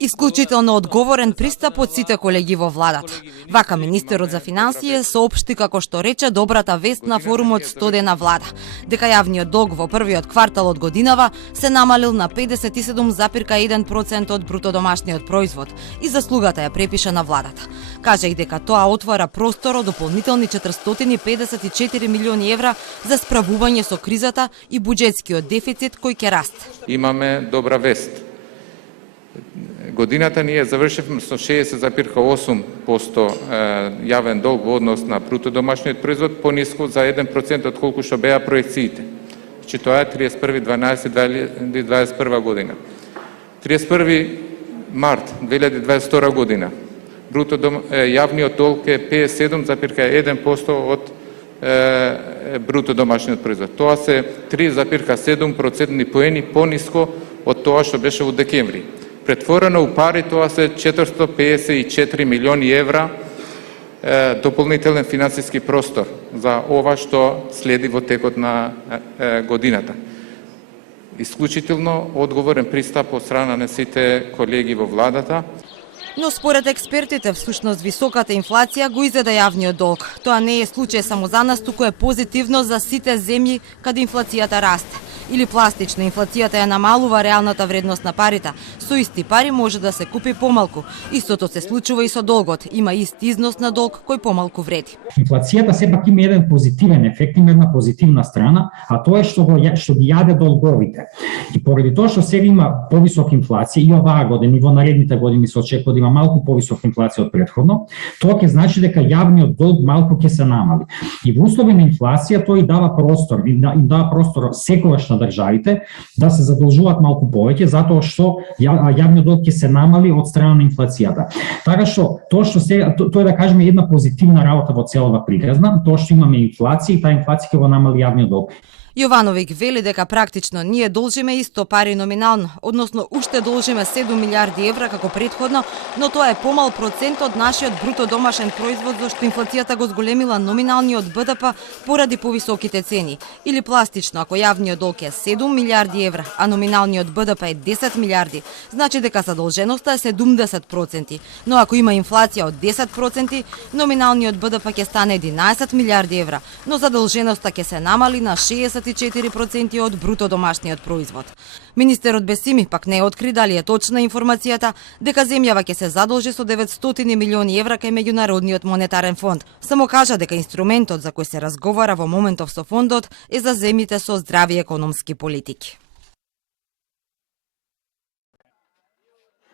Исклучително одговорен пристап од сите колеги во владата. Вака министерот за финансии соопшти како што рече добрата вест на форумот Стодена влада, дека јавниот долг во првиот квартал од годинава се намалил на 57,1% од брутодомашниот производ и заслугата ја препиша на владата. Кажа и дека тоа отвара простор од дополнителни 454 милиони евра за справување со кризата и буџетскиот дефицит кој ќе расте. Имаме добра вест. Годината ние завршивме со 60,8% јавен долг во однос на брутодомашниот производ, пониско за 1% од колку што беа проекциите. Значи тоа е 31.12.2021 година. 31 март 2022 година јавниот долг е 57,1% од брутодомашниот производ. Тоа се 3,7% поени пониско од тоа што беше во декември. Претворено у пари тоа се 454 милиони евра дополнителен финансиски простор за ова што следи во текот на годината. Исклучително одговорен пристап од страна на сите колеги во владата. Но според експертите, всушност високата инфлација го изеда јавниот долг. Тоа не е случај само за нас, туку е позитивно за сите земји каде инфлацијата расте. Или пластично, инфлацијата ја намалува реалната вредност на парите. Со исти пари може да се купи помалку. Истото се случува и со долгот. Има ист износ на долг кој помалку вреди. Инфлацијата сепак има еден позитивен ефект, има една позитивна страна, а тоа е што ги јаде долговите. И поради тоа што сега има повисока инфлација и оваа година и во наредните години се очекува да има малку повисока инфлација од претходно, тоа ќе значи дека јавниот долг малку ќе се намали. И во услови на инфлација тоа и дава простор, им дава простор секогаш на државите да се задолжуваат малку повеќе затоа што јавниот долг ќе се намали од страна на инфлацијата. Така што тоа што сега тоа е да кажеме една позитивна работа во целава приказна, тоа што имаме инфлација и таа инфлација ќе го намали јавниот долг. Јовановиќ вели дека практично ние должиме исто пари номинално, односно уште должиме 7 милиарди евра како претходно, но тоа е помал процент од нашиот брутодомашен производ зашто инфлацијата го зголемила номиналниот БДП поради повисоките цени. Или пластично, ако јавниот долг е 7 милиарди евра, а номиналниот БДП е 10 милиарди, значи дека задолженоста е 70%, но ако има инфлација од 10%, номиналниот БДП ќе стане 11 милиарди евра, но задолженоста ќе се намали на 64% од брутодомашниот производ. Министерот Бесими пак не откри дали е точна информацијата дека земјава ќе се задолжи со 900 милиони евра кај Меѓународниот монетарен фонд. Само кажа дека инструментот за кој се разговара во моментов со фондот е за земјите со здрави економски политики.